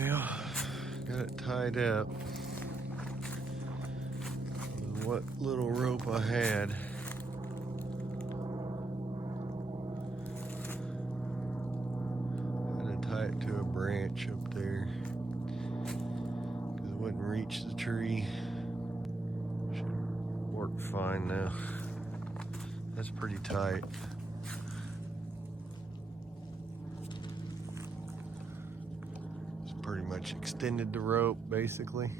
Well, got it tied up with what little rope I had. Had to tie it to a branch up there because it wouldn't reach the tree. Should work fine now. That's pretty tight. It's pretty much extended the rope basically.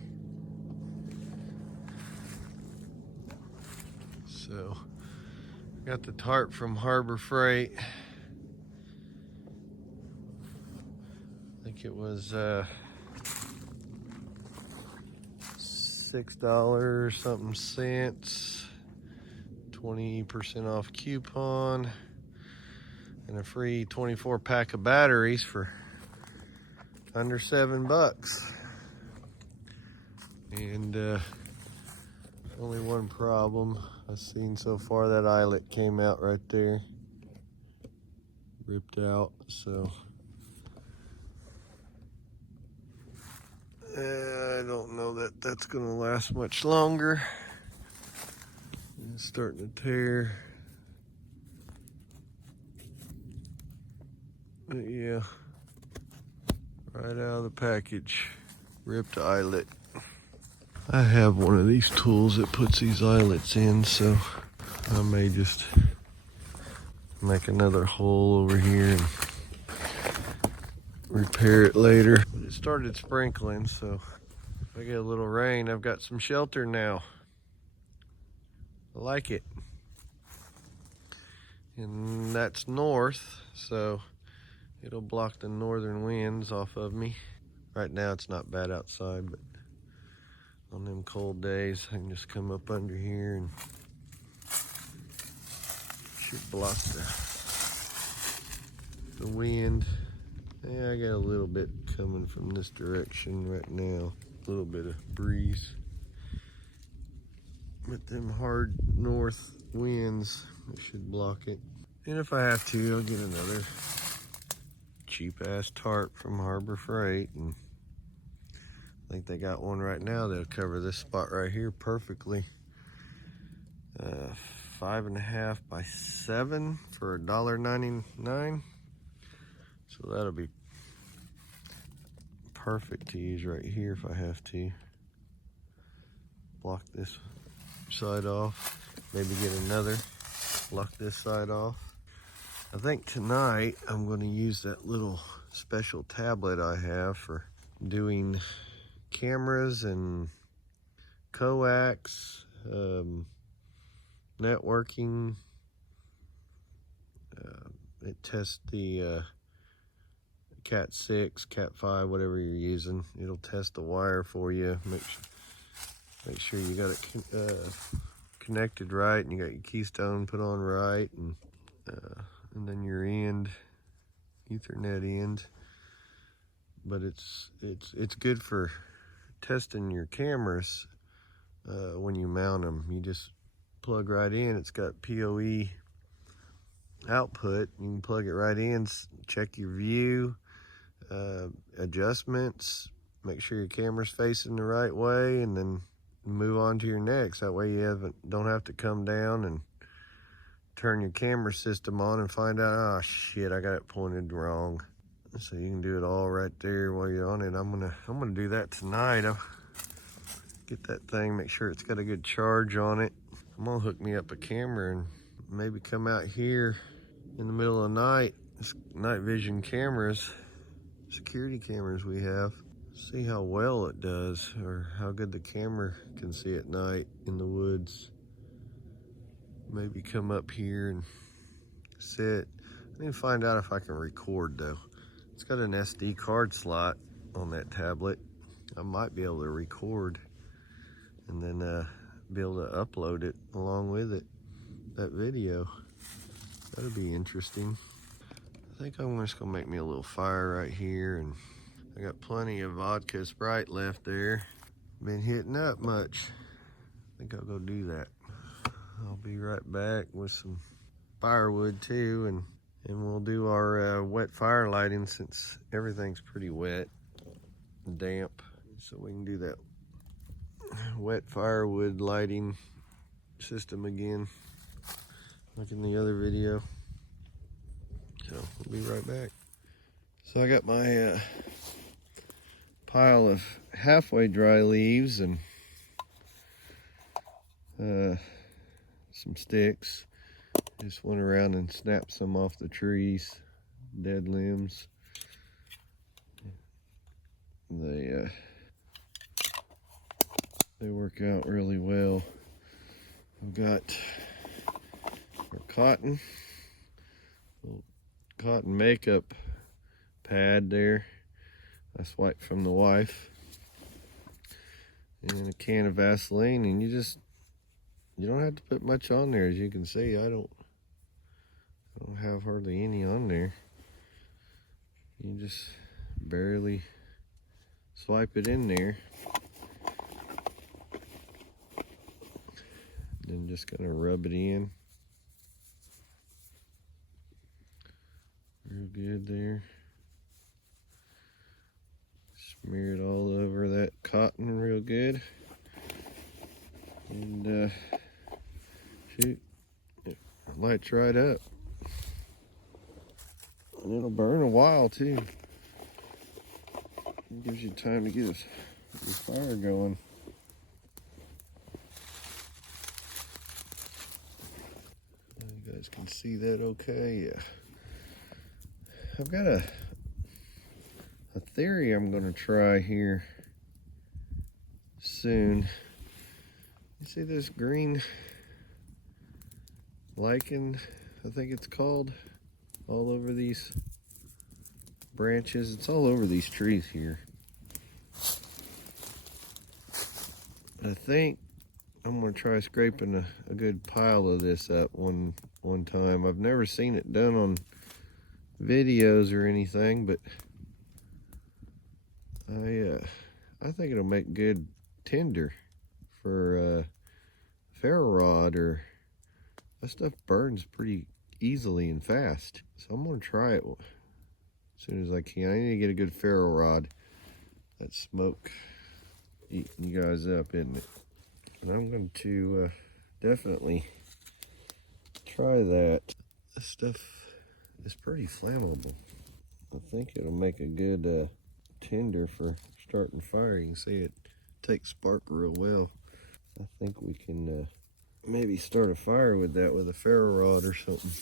So, got the tarp from Harbor Freight. I think it was $6 something cents, 20% off coupon, and a free 24 pack of batteries for under $7. And only one problem I've seen so far, that eyelet came out right there, ripped out. So I don't know that that's gonna last much longer. It's starting to tear. But yeah, right out of the package, ripped eyelet. I have one of these tools that puts these eyelets in, so I may just make another hole over here and repair it later. But it started sprinkling, so if I get a little rain, I've got some shelter now. I like it. And that's north, so it'll block the northern winds off of me. Right now it's not bad outside, but on them cold days, I can just come up under here and should block the wind. Yeah, I got a little bit coming from this direction right now. A little bit of breeze. But them hard north winds, it should block it. And if I have to, I'll get another cheap ass tarp from Harbor Freight, and I think they got one right now that'll cover this spot right here perfectly. 5.5 by 7 for $1.99. So that'll be perfect to use right here if I have to. Block this side off, maybe get another, block this side off. I think tonight I'm going to use that little special tablet I have for doing cameras and coax, networking. It tests the Cat 6, Cat 5, whatever you're using. It'll test the wire for you. Make sure you got it connected right, and you got your keystone put on right, and then your end, Ethernet end. But it's good for testing your cameras when you mount them. You just plug right in. It's got PoE output. You can plug it right in, check your view, adjustments, make sure your camera's facing the right way, and then move on to your next. That way you don't have to come down and turn your camera system on and find out, oh shit, I got it pointed wrong. So you can do it all right there while you're on it. I'm gonna do that tonight. I'll get that thing, make sure it's got a good charge on it. I'm gonna hook me up a camera and maybe come out here in the middle of the night. This night vision cameras, security cameras we have. See how well it does, or how good the camera can see at night in the woods. Maybe come up here and sit. I need to find out if I can record though. It's got an SD card slot on that tablet. I might be able to record and then be able to upload it along with it, that video. That'll be interesting. I think I'm just gonna make me a little fire right here, and I got plenty of vodka Sprite left there. Been hitting up much. I think I'll go do that. I'll be right back with some firewood too, and we'll do our wet fire lighting since everything's pretty wet. damp, so we can do that wet firewood lighting system again, like in the other video. So we'll be right back. So I got my pile of halfway dry leaves and some sticks. Just went around and snapped some off the trees, dead limbs. They work out really well. I've got our cotton makeup pad there. I swiped from the wife. And a can of Vaseline, and you don't have to put much on there. As you can see, I don't have hardly any on there. You just barely swipe it in there. Then just gonna rub it in. Real good there. Smear it all over that cotton real good. And shoot, it lights right up. And it'll burn a while too. It gives you time to get the fire going. You guys can see that okay? Yeah. I've got a theory I'm gonna try here soon. You see this green lichen, I think it's called, all over these branches. It's all over these trees here. I think I'm gonna try scraping a good pile of this up one time. I've never seen it done on videos or anything, but I think it'll make good tinder for ferro rod, or that stuff burns pretty easily and fast. So I'm gonna try it as soon as I can. I need to get a good ferro rod. That smoke eating you guys up, isn't it? But I'm going to definitely try that. This stuff is pretty flammable. I think it'll make a good tinder for starting fire. You can see it takes spark real well. I think we can maybe start a fire with that with a ferro rod or something.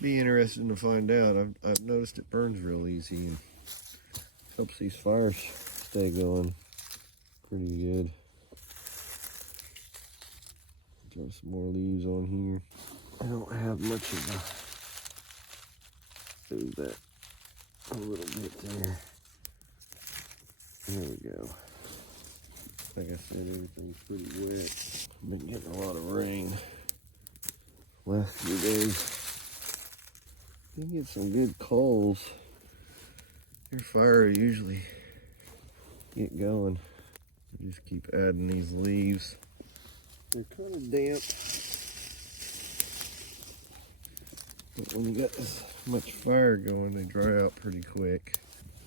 Be interesting to find out. I've noticed it burns real easy and helps these fires stay going pretty good. Throw some more leaves on here. I don't have much of do that a little bit there. There we go. Like I said, everything's pretty wet. I've been getting a lot of rain last few days. You get some good coals, your fire will usually get going. You just keep adding these leaves. They're kind of damp, but when you got this much fire going, they dry out pretty quick.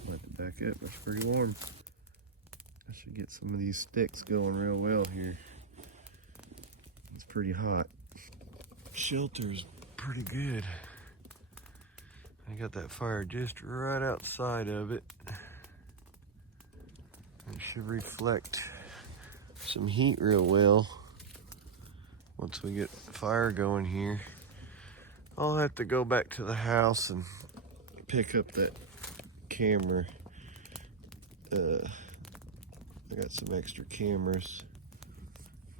Let it back up, it's pretty warm. I should get some of these sticks going real well here. It's pretty hot. Shelter's pretty good. I got that fire just right outside of it. It should reflect some heat real well once we get the fire going here. I'll have to go back to the house and pick up that camera. I got some extra cameras,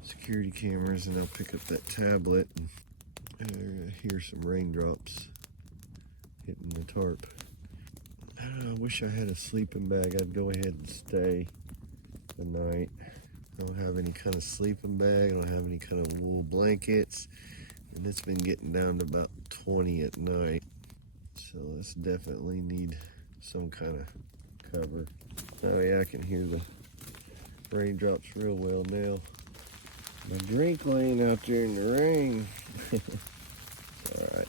security cameras, and I'll pick up that tablet. And I hear some raindrops hitting the tarp. I wish I had a sleeping bag. I'd go ahead and stay the night. I don't have any kind of sleeping bag. I don't have any kind of wool blankets. And it's been getting down to about 20 at night. So let's definitely need some kind of cover. Oh yeah, I can hear the raindrops real well now. My drink laying out there in the rain. Alright.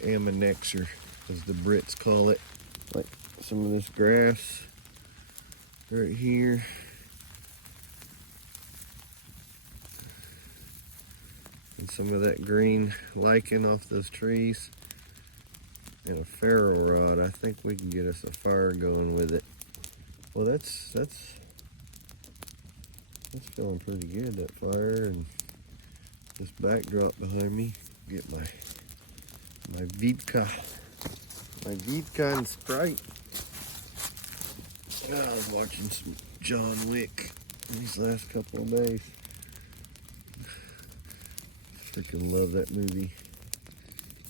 Ammonexer, as the Brits call it. Like some of this grass right here. And some of that green lichen off those trees. And a ferro rod. I think we can get us a fire going with it. Well, that's feeling pretty good, that fire, and this backdrop behind me. Get my vodka and Sprite. I was watching some John Wick these last couple of days. Freaking love that movie.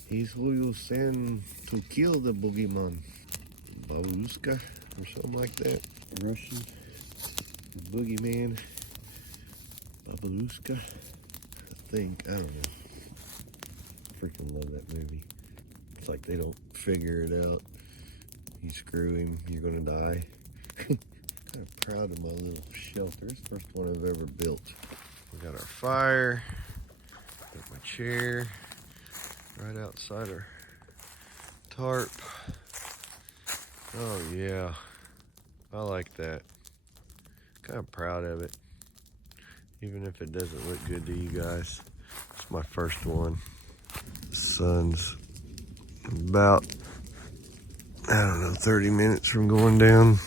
He's who you send to kill the boogeyman. Babushka or something like that. Russian. Boogeyman. Babushka. I think. I don't know. Freaking love that movie. It's like they don't figure it out. You screw him, you're gonna die. Kind of proud of my little shelter. It's the first one I've ever built. We got our fire. Got my chair right outside our tarp. Oh yeah, I like that. Kind of proud of it, even if it doesn't look good to you guys. It's my first one. The sun's about, I don't know, 30 minutes from going down.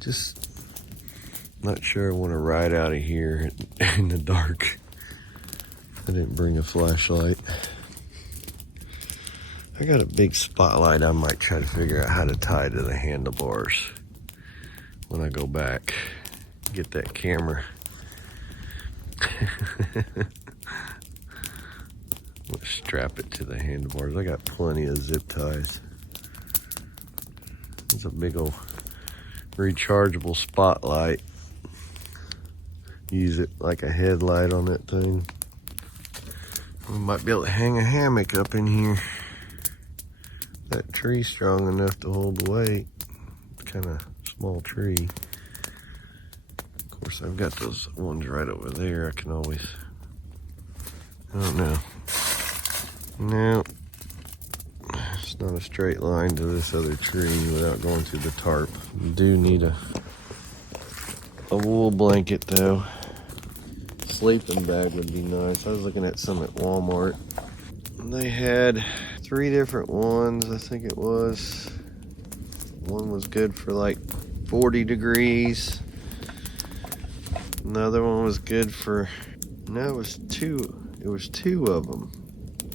Just not sure I want to ride out of here in the dark. I didn't bring a flashlight. I got a big spotlight I might try to figure out how to tie to the handlebars when I go back. Get that camera. Let's strap it to the handlebars. I got plenty of zip ties. It's a big old rechargeable spotlight. Use it like a headlight on that thing. We might be able to hang a hammock up in here. That tree's strong enough to hold the weight. It's kind of small tree. Of course, I've got those ones right over there. I can always, I don't know. No, it's not a straight line to this other tree without going through the tarp. You do need a wool blanket though. Sleeping bag would be nice. I was looking at some at Walmart. And they had 3 different ones, I think it was. One was good for like 40 degrees. Another one was good for, no, it was two of them.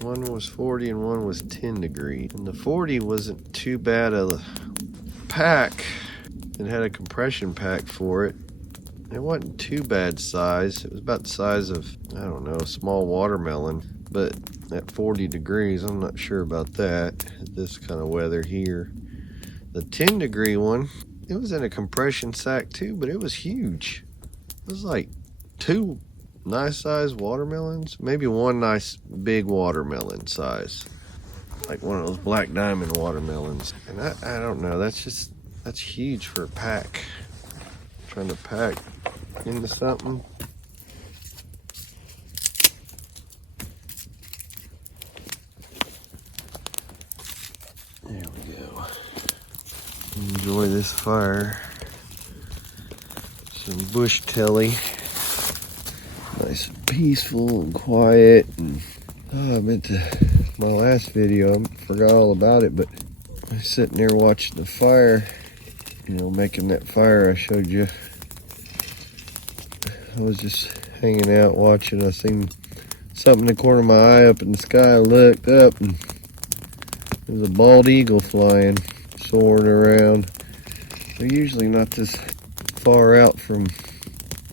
One was 40 and one was 10 degrees. And the 40 wasn't too bad of a pack. It had a compression pack for it. It wasn't too bad size. It was about the size of, I don't know, a small watermelon. But at 40 degrees, I'm not sure about that. This kind of weather here. The 10 degree one, it was in a compression sack too, but it was huge. It was like 2 nice sized watermelons. Maybe 1 nice big watermelon size. Like one of those black diamond watermelons. And I don't know, that's huge for a pack. Trying to pack into something. There we go. Enjoy this fire. Some bush telly. Nice and peaceful and quiet. And I meant to, my last video, I forgot all about it, but I was sitting there watching the fire, you know, making that fire I showed you. I was just hanging out watching. I seen something in the corner of my eye up in the sky. I looked up and there was a bald eagle flying, soaring around. They're usually not this far out from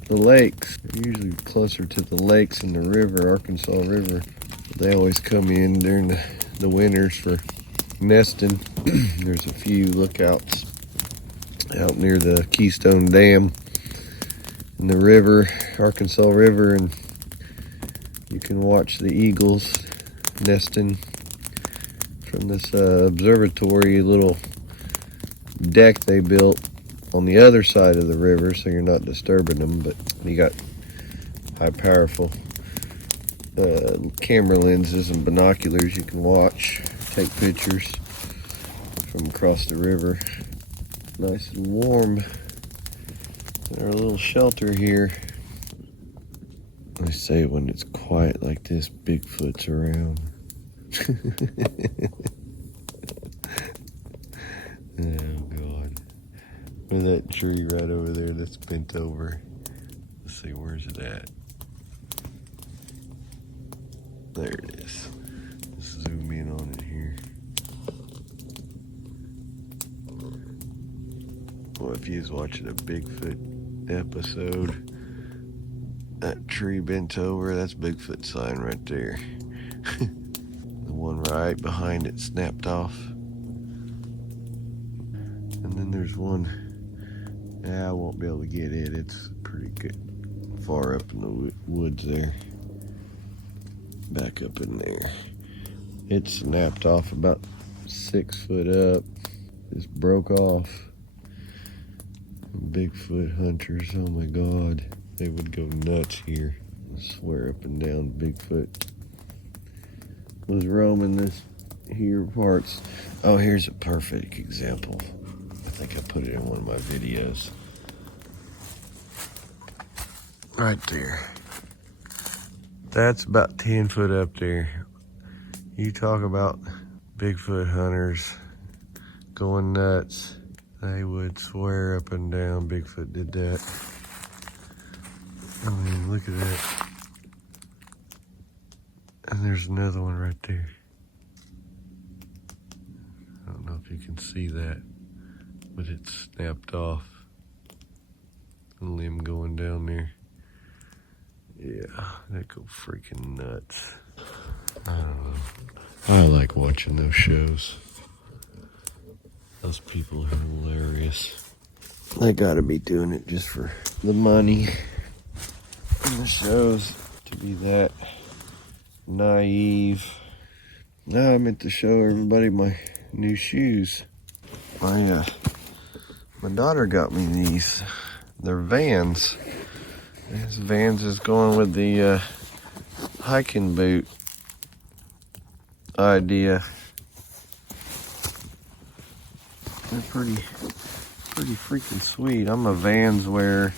the lakes. They're usually closer to the lakes and the river, Arkansas River. They always come in during the winters for nesting. There's a few lookouts out near the Keystone Dam in the river, Arkansas River, and you can watch the eagles nesting from this observatory little deck they built on the other side of the river, so you're not disturbing them. But you got high powerful camera lenses and binoculars. You can watch, take pictures. from across the river. Nice and warm in our little shelter here. I say when it's quiet like this, Bigfoot's around. Oh God. Look at that tree right over there that's bent over. Let's see, where's it at? There it is. Let's zoom in on it here. Well, if you was watching a Bigfoot episode, that tree bent over, that's Bigfoot sign right there. The one right behind it snapped off. And then there's one, yeah, I won't be able to get it. It's pretty good, far up in the woods there. Back up in there. It snapped off about 6 foot up. Just broke off. Bigfoot hunters, oh my God. They would go nuts here. I swear up and down Bigfoot was roaming this here parts. Oh, here's a perfect example. I think I put it in one of my videos. Right there. That's about 10 foot up there. You talk about Bigfoot hunters going nuts. They would swear up and down Bigfoot did that. I mean, look at that. And there's another one right there. I don't know if you can see that, but it snapped off. A limb going down there. Yeah, that go freaking nuts. I don't know. I like watching those shows. Those people are hilarious. They gotta be doing it just for the money. And the shows to be that naive. Now I meant to show everybody my new shoes. My daughter got me these. They're Vans. This Vans is going with the hiking boot idea. They're pretty freaking sweet. I'm a Vans wearer.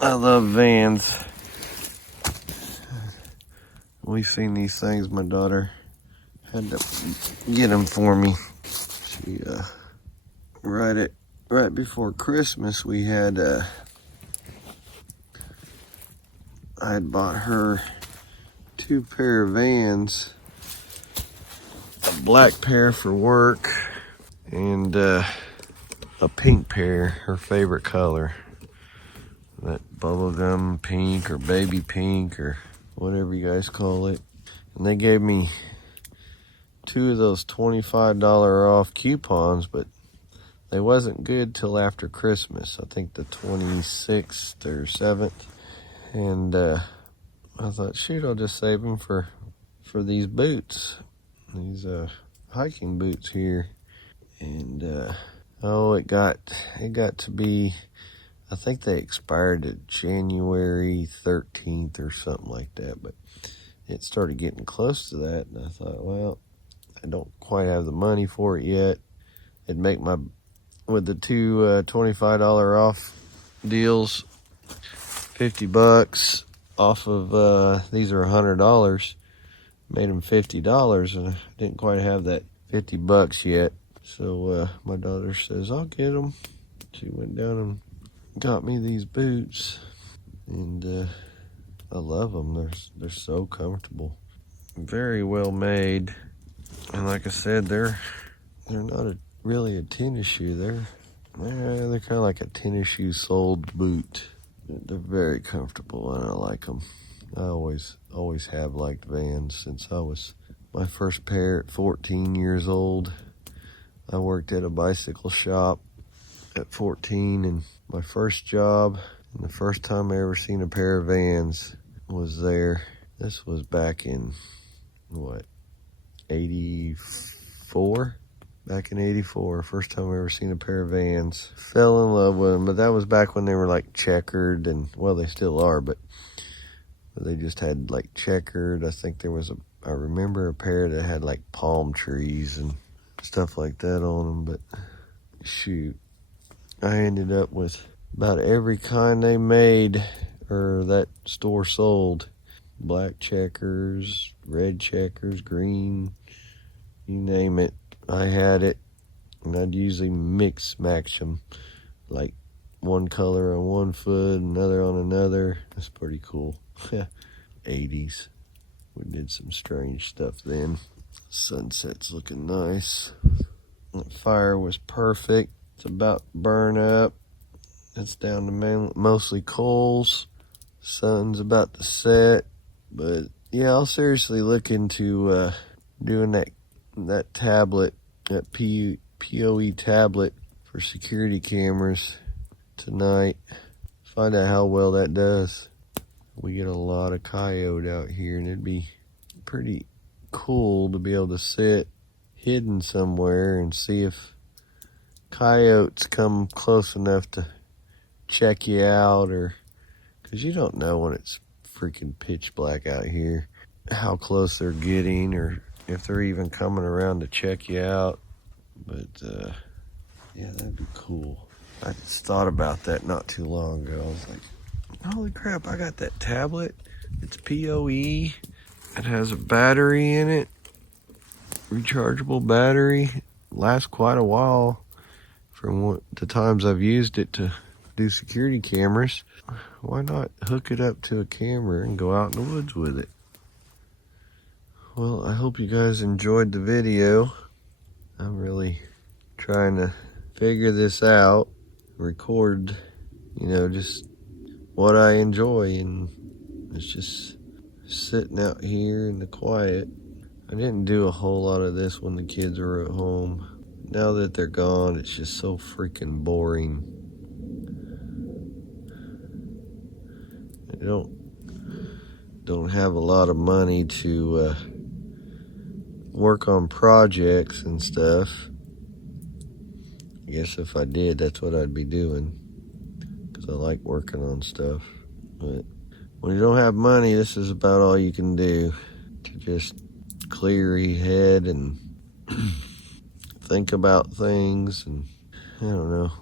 I love Vans. We've seen these things. My daughter had to get them for me. She right before Christmas we had I had bought her 2 pair of Vans, a black pair for work and a pink pair, her favorite color, that bubblegum pink or baby pink or whatever you guys call it. And they gave me 2 of those $25 off coupons, but they wasn't good till after Christmas. I think the 26th or 7th. And I thought, shoot, I'll just save them for these boots, these hiking boots here. And it got to be, I think they expired at January 13th or something like that, but it started getting close to that, and I thought, well, I don't quite have the money for it yet. It'd make with the 2 $25 off deals, $50 off of, these are $100, made them $50, and I didn't quite have that $50 yet. So my daughter says, I'll get them. She went down and got me these boots, and I love them. They're so comfortable, very well made, and like I said, they're not really a tennis shoe. They're kind of like a tennis shoe soled boot. They're very comfortable, and I like them. I always have liked Vans since I was my first pair at 14 years old. I worked at a bicycle shop at 14, and my first job and the first time I ever seen a pair of Vans was there. This was back in, 84? Back in 84, first time I ever seen a pair of Vans. Fell in love with them, but that was back when they were like checkered, and well, they still are, but they just had like checkered. I think I remember a pair that had like palm trees, and stuff like that on them. But shoot, I ended up with about every kind they made or that store sold. Black checkers, red checkers, green, you name it, I had it. And I'd usually match them, like one color on one foot, another on another. That's pretty cool. 80s. We did some strange stuff then. Sunset's looking nice. The fire was perfect. It's about burn up. It's down to mostly coals. Sun's about to set. But yeah, I'll seriously look into doing that tablet, that PoE tablet for security cameras tonight. Find out how well that does. We get a lot of coyote out here, and it'd be pretty cool to be able to sit hidden somewhere and see if coyotes come close enough to check you out, or because you don't know when it's freaking pitch black out here how close they're getting, or if they're even coming around to check you out. But yeah, that'd be cool. I just thought about that not too long ago. I was like, holy crap, I got that tablet. It's PoE. It has a battery in it, rechargeable battery. Lasts quite a while from the times I've used it to do security cameras. Why not hook it up to a camera and go out in the woods with it? Well, I hope you guys enjoyed the video. I'm really trying to figure this out, record, just what I enjoy, and it's just sitting out here in the quiet. I didn't do a whole lot of this when the kids were at home. Now that they're gone, it's just so freaking boring. I don't have a lot of money to work on projects and stuff. I guess if I did, that's what I'd be doing, because I like working on stuff. But when you don't have money, this is about all you can do to just clear your head and think about things, and I don't know,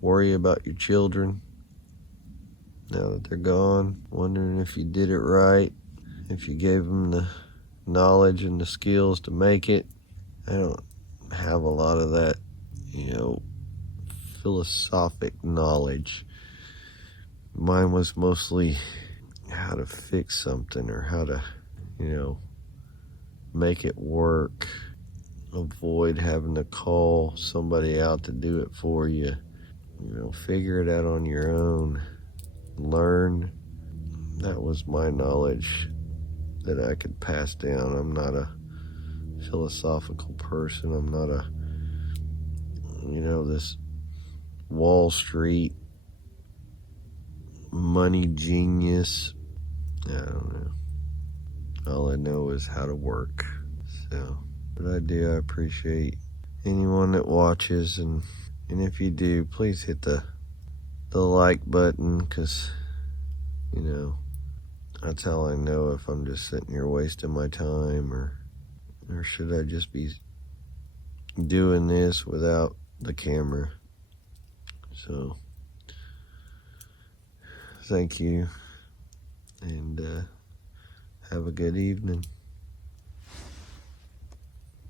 worry about your children now that they're gone, wondering if you did it right, if you gave them the knowledge and the skills to make it. I don't have a lot of that, philosophic knowledge. Mine was mostly how to fix something, or how to, make it work. Avoid having to call somebody out to do it for you. Figure it out on your own. Learn. That was my knowledge that I could pass down. I'm not a philosophical person. I'm not a, this Wall Street money genius. I don't know. All I know is how to work. So, but I appreciate anyone that watches, and if you do, please hit the like button, because that's how I know if I'm just sitting here wasting my time, or should I just be doing this without the camera. So thank you, and have a good evening.